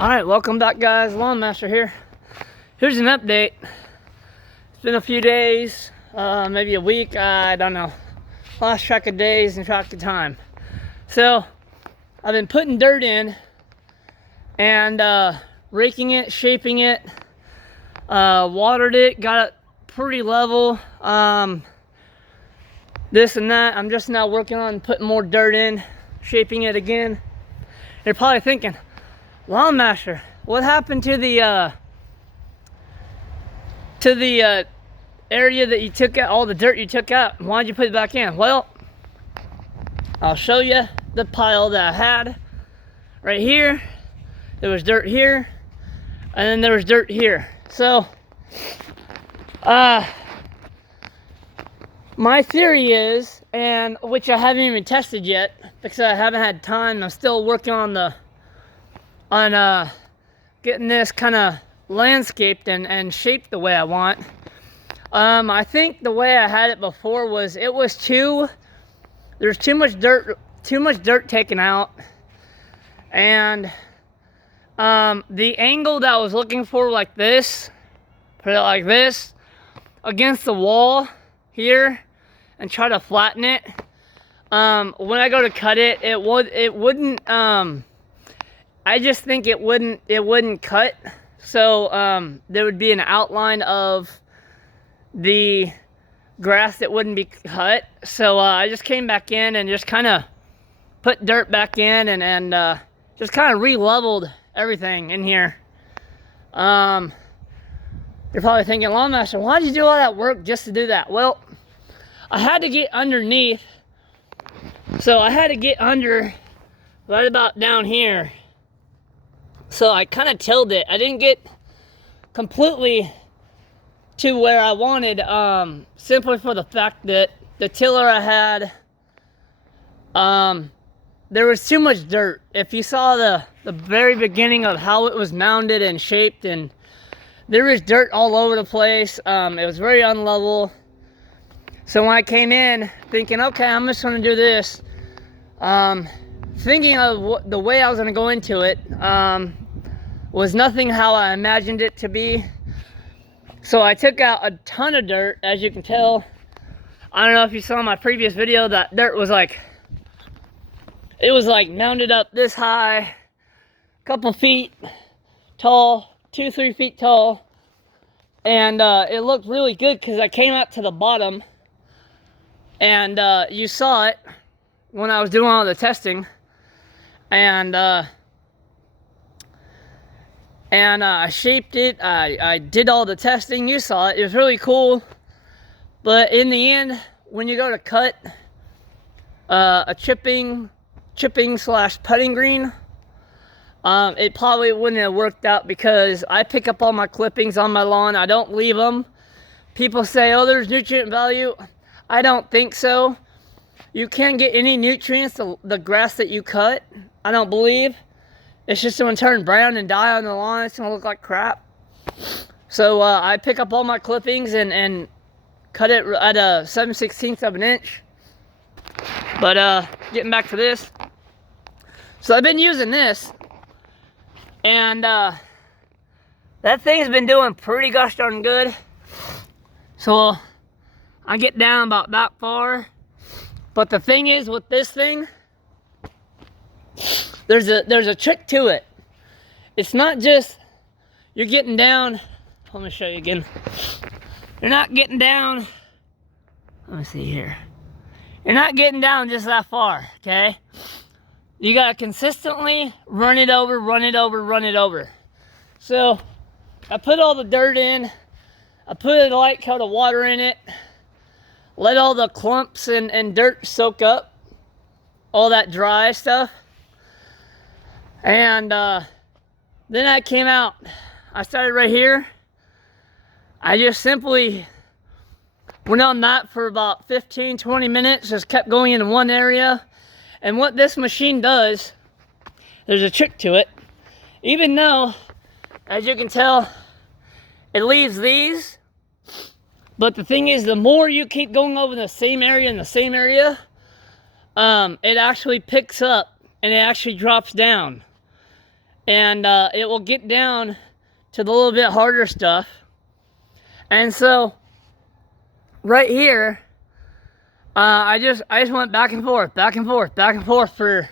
Alright, welcome back guys, Lawn Master here. Here's an update. It's been a few days, maybe a week, I don't know. Lost track of days and track of time. So, I've been putting dirt in and raking it, shaping it, watered it, got it pretty level. This and that. I'm just now working on putting more dirt in, shaping it again. You're probably thinking, Lawn Master, what happened to the area that you took out, all the dirt you took out? Why'd you put it back in? Well, I'll show you the pile that I had right here. There was dirt here, and then there was dirt here. So, my theory is, and which I haven't even tested yet because I haven't had time. I'm still working on getting this kind of landscaped and shaped the way I want. I think the way I had it before was there's too much dirt taken out, and the angle that I was looking for, like this, put it like this against the wall here and try to flatten it. When I go to cut it, it wouldn't I just think it wouldn't cut. So there would be an outline of the grass that wouldn't be cut. So I just came back in and just kind of put dirt back in and just kind of re-leveled everything in here. You're probably thinking, Lawn Master, why did you do all that work just to do that? Well, I had to get underneath. So I had to get under right about down here. So I kind of tilled it. I didn't get completely to where I wanted, simply for the fact that the tiller I had, there was too much dirt. If you saw the very beginning of how it was mounded and shaped, and there was dirt all over the place. It was very unlevel. So when I came in thinking, okay, I'm just gonna do this, thinking of the way I was gonna go into it, was nothing how I imagined it to be. So I took out a ton of dirt, as you can tell. I don't know if you saw my previous video, that dirt was like, it was like mounded up this high, a couple feet tall, 2-3 feet tall. And it looked really good because I came up to the bottom, and you saw it when I was doing all the testing. And I shaped it, I did all the testing, you saw it, it was really cool. But in the end, when you go to cut a chipping slash putting green, it probably wouldn't have worked out because I pick up all my clippings on my lawn. I don't leave them. People say, oh, there's nutrient value. I don't think so. You can't get any nutrients to the grass that you cut, I don't believe. It's just going to turn brown and die on the lawn. It's going to look like crap. So I pick up all my clippings and cut it at a 7/16 of an inch. But getting back to this. So I've been using this. And that thing's been doing pretty gosh darn good. So I get down about that far. But the thing is with this thing, there's a trick to it. It's not just you're getting down. Let me show you again. You're not getting down. Let me see here. You're not getting down just that far, okay? You gotta consistently run it over, run it over, run it over. So I put all the dirt in. I put a light coat of water in it. Let all the clumps and dirt soak up. All that dry stuff. And then I came out. I started right here. I just simply went on that for about 15-20 minutes. Just kept going in one area. And what this machine does, there's a trick to it. Even though, as you can tell, it leaves these. But the thing is, the more you keep going over the same area and the same area, it actually picks up and it actually drops down. and it will get down to the little bit harder stuff. And so right here, I just went back and forth for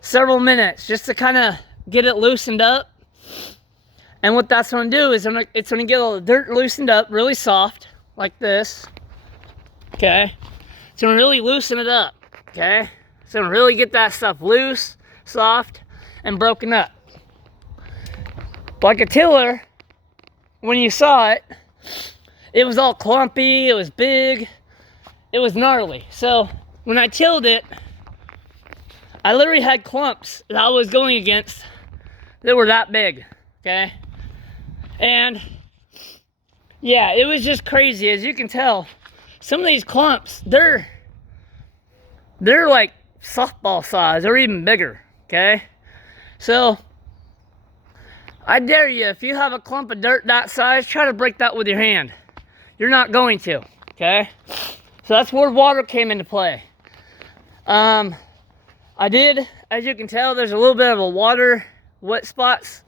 several minutes just to kind of get it loosened up. And what that's going to do is it's going to get all the dirt loosened up really soft, like this. Okay, it's going to really loosen it up. Okay, it's going to really get that stuff loose, soft, and broken up. Like a tiller, when you saw it, it was all clumpy, it was big, it was gnarly. So when I tilled it, I literally had clumps that I was going against that were that big, okay? And yeah, it was just crazy. As you can tell, some of these clumps, they're like softball size or even bigger, okay? So I dare you, if you have a clump of dirt that size, try to break that with your hand. You're not going to, okay? So that's where water came into play. I did, as you can tell, there's a little bit of a water wet spots,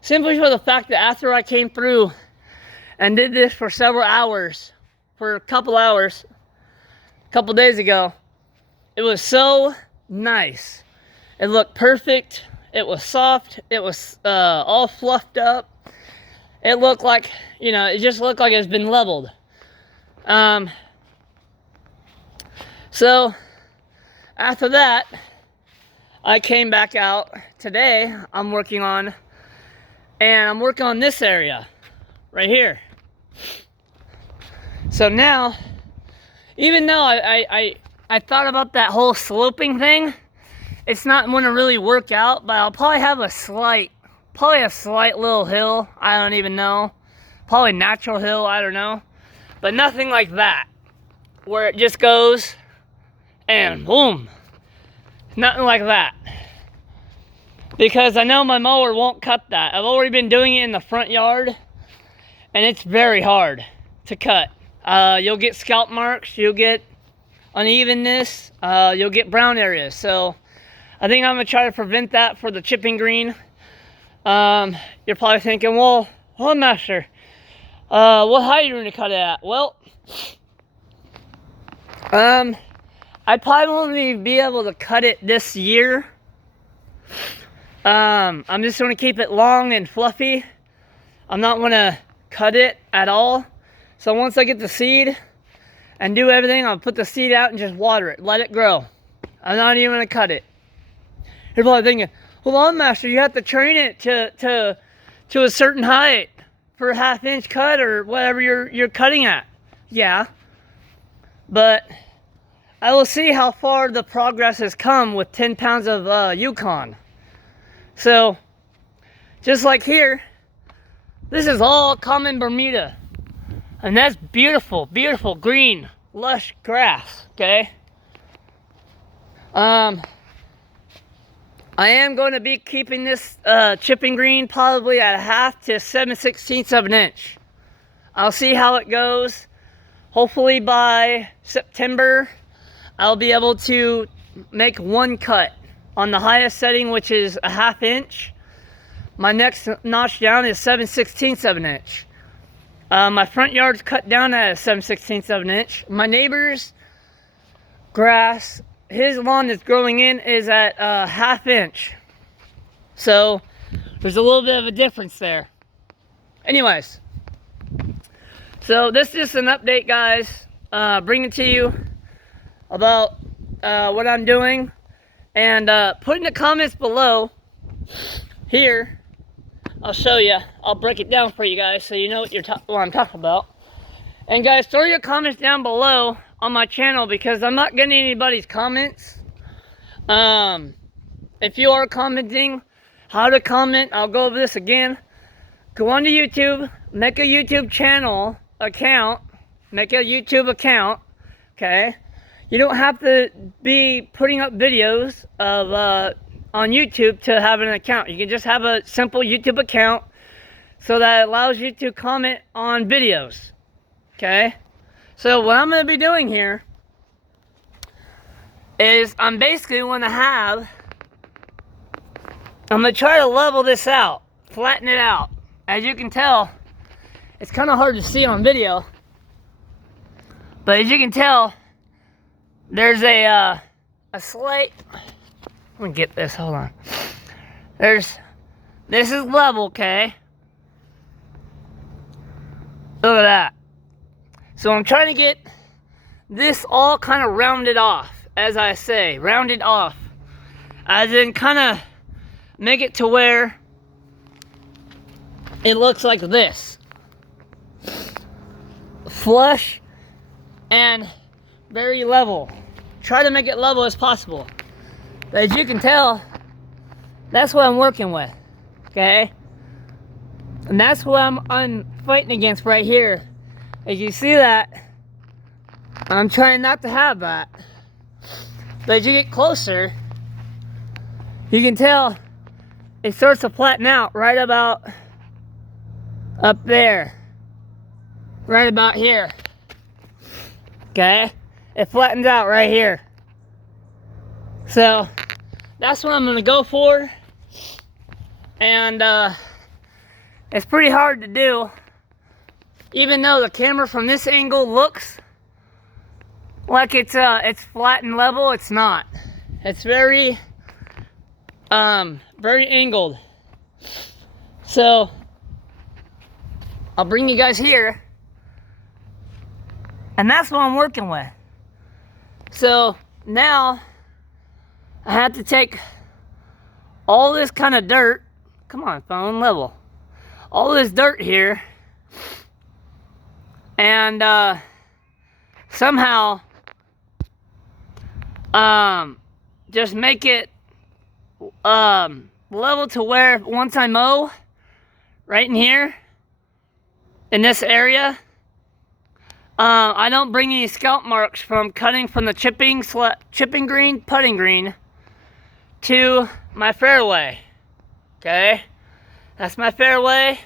simply for the fact that after I came through and did this for several hours, for a couple hours, a couple days ago, it was so nice. It looked perfect. It was soft. It was all fluffed up. It looked like, you know, it just looked like it's been leveled. So after that, I came back out today. I'm working on this area right here. So now, even though I thought about that whole sloping thing, it's not going to really work out, but I'll probably have a slight little hill. I don't even know. Probably natural hill, I don't know. But nothing like that, where it just goes and boom. Nothing like that. Because I know my mower won't cut that. I've already been doing it in the front yard, and it's very hard to cut. You'll get scalp marks, you'll get unevenness, you'll get brown areas. So I think I'm gonna try to prevent that for the chipping green. You're probably thinking, well, Master, what height are you gonna cut it at? Well, I'd probably only be able to cut it this year. I'm just gonna keep it long and fluffy. I'm not gonna cut it at all. So once I get the seed and do everything, I'll put the seed out and just water it, let it grow. I'm not even gonna cut it. You're probably thinking, hold on, Master, you have to train it to a certain height for a 1/2 inch cut or whatever you're cutting at. Yeah, but I will see how far the progress has come with 10 pounds of Yukon. So, just like here, this is all common Bermuda. And that's beautiful, beautiful green, lush grass, okay? I am going to be keeping this chipping green probably at 1/2 to 7/16 of an inch. I'll see how it goes. Hopefully by September, I'll be able to make one cut on the highest setting, which is a 1/2 inch. My next notch down is 7/16 of an inch. My front yard's cut down at 7/16 of an inch. My neighbor's grass, his lawn that's growing in is at 1/2 inch. So there's a little bit of a difference there. Anyways, so this is just an update, guys. Bring it to you about what I'm doing, and put in the comments below here. I'll show you. I'll break it down for you guys so you know what I'm talking about. And guys, throw your comments down below on my channel because I'm not getting anybody's comments. If you are commenting, how to comment, I'll go over this again. Go onto YouTube, make a YouTube channel account, make a YouTube account, okay? You don't have to be putting up videos of on YouTube to have an account. You can just have a simple YouTube account so that allows you to comment on videos, okay? So what I'm going to be doing here is I'm basically going to have I'm gonna try to level this out, flatten it out. As you can tell, it's kind of hard to see on video, but as you can tell, there's a slight, let me get this, hold on. This is level, okay? Look at that. So I'm trying to get this all kind of rounded off, as I say, rounded off. As in kind of make it to where it looks like this. Flush and very level. Try to make it level as possible. But as you can tell, that's what I'm working with, okay? And that's what I'm fighting against right here. As you see that, I'm trying not to have that. But as you get closer, you can tell it starts to flatten out right about up there. Right about here. Okay? It flattens out right here. So, that's what I'm gonna go for. And it's pretty hard to do. Even though the camera from this angle looks like it's flat and level, it's not. It's very angled. So I'll bring you guys here, and that's what I'm working with. So now I have to take all this kind of dirt, come on phone, level, all this dirt here, and somehow just make it level to where once I mow right in here in this area, I don't bring any scalp marks from cutting from the chipping green, putting green to my fairway. Okay, that's my fairway.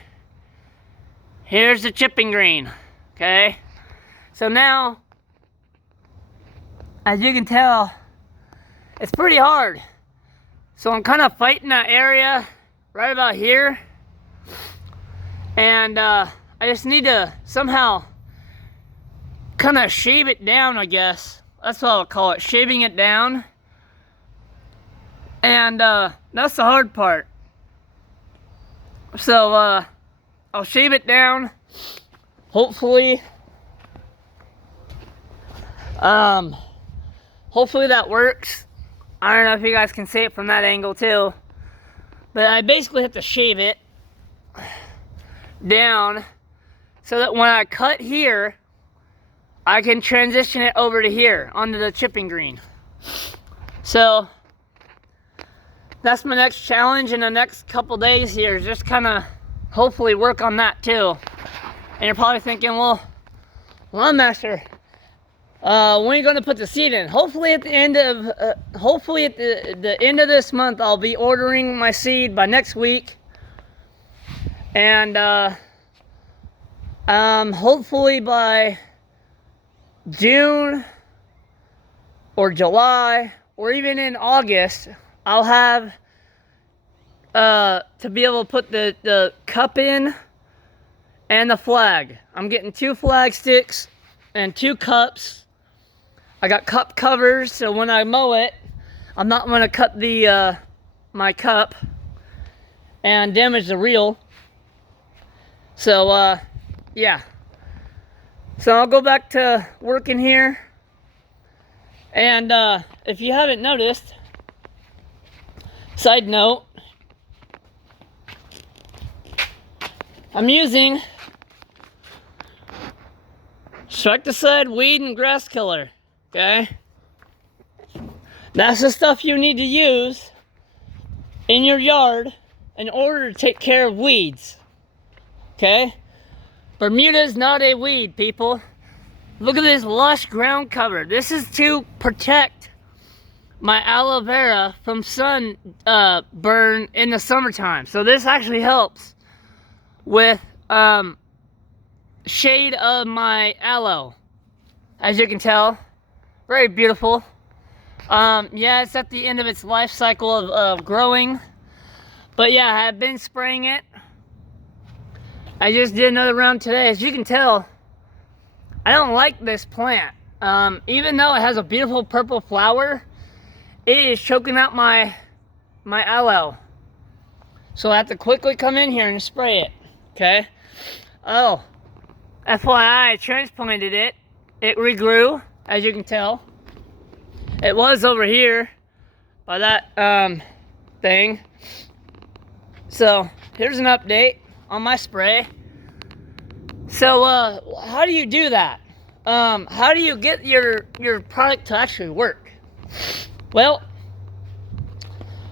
Here's the chipping green. Okay, so now, as you can tell, it's pretty hard. So I'm kind of fighting that area right about here, and I just need to somehow kind of shave it down, I guess. That's what I'll call it, shaving it down. And that's the hard part. So I'll shave it down, hopefully. Hopefully that works. I don't know if you guys can see it from that angle too, but I basically have to shave it down so that when I cut here, I can transition it over to here onto the chipping green. So that's my next challenge in the next couple days here, is just kind of hopefully work on that too. And you're probably thinking, well, Lawn Master, when are you going to put the seed in? Hopefully at the end of the end of this month, I'll be ordering my seed by next week, and hopefully by June or July or even in August, I'll have to be able to put the cup in and the flag. I'm getting 2 flag sticks and 2 cups. I got cup covers, so when I mow it, I'm not going to cut the my cup and damage the reel. So yeah. So I'll go back to working here. And if you haven't noticed, side note, I'm using Strike-Decide Weed and Grass Killer. Okay? That's the stuff you need to use in your yard in order to take care of weeds. Okay? Bermuda is not a weed, people. Look at this lush ground cover. This is to protect my aloe vera from sun burn in the summertime. So this actually helps with shade of my aloe. As you can tell, very beautiful. Yeah, it's at the end of its life cycle of growing. But yeah, I have been spraying it. I just did another round today. As you can tell, I don't like this plant. Even though it has a beautiful purple flower, it is choking out my aloe. So I have to quickly come in here and spray it, okay? Oh, FYI, I transplanted it. It regrew, as you can tell. It was over here by that thing. So here's an update on my spray. So how do you do that? How do you get your product to actually work? Well,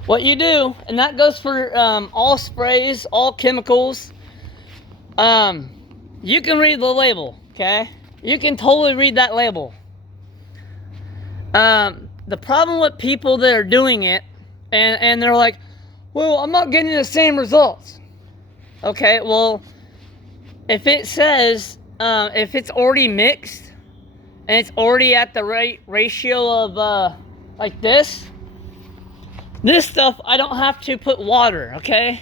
what you do, and that goes for all sprays, all chemicals, you can read the label, okay? You can totally read that label. The problem with people that are doing it, and they're like, well, I'm not getting the same results. Okay, well, if it says, if it's already mixed, and it's already at the right ratio of, like this stuff, I don't have to put water, okay?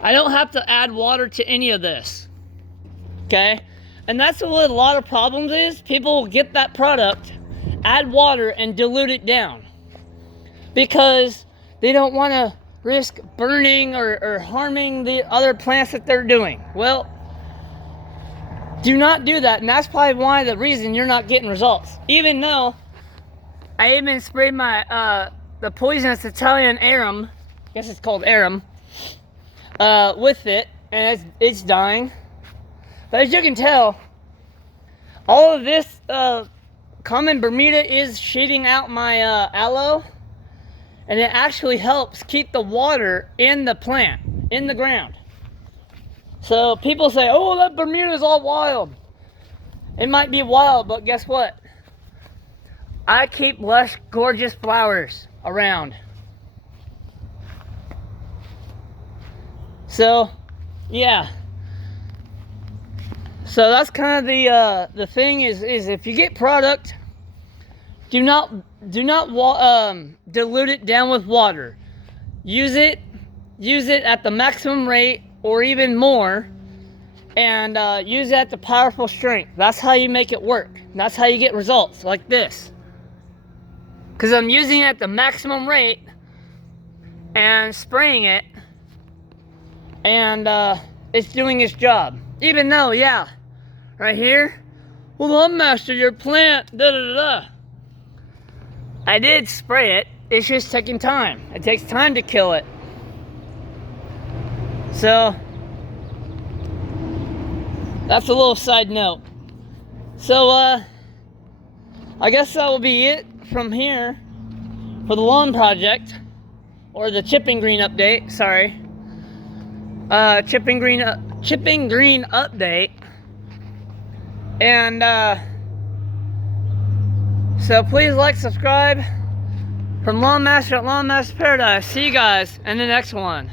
I don't have to add water to any of this, okay? And that's what a lot of problems is. People will get that product, add water, and dilute it down because they don't want to risk burning or harming the other plants that they're doing. Well, do not do that, and that's probably one of the reasons you're not getting results. Even though I even sprayed my the poisonous Italian arum, I guess it's called arum, with it, and it's dying. But as you can tell, all of this common Bermuda is shading out my aloe, and it actually helps keep the water in the plant, in the ground. So people say, oh, that Bermuda is all wild. It might be wild, but guess what? I keep lush, gorgeous flowers around. So, yeah. So that's kind of the thing is if you get product, do not dilute it down with water. Use it at the maximum rate or even more, and use it at the powerful strength. That's how you make it work. That's how you get results like this. Because I'm using it at the maximum rate and spraying it, and it's doing its job. Even though, yeah, right here, well, I'm master your plant, da da da da. I did spray it, it's just taking time. It takes time to kill it. So, that's a little side note. So, I guess that will be it from here for the lawn project, or the chipping green update, sorry. Chipping green update. And so please like, subscribe. From Lawn Master at Lawn Master Paradise. See you guys in the next one.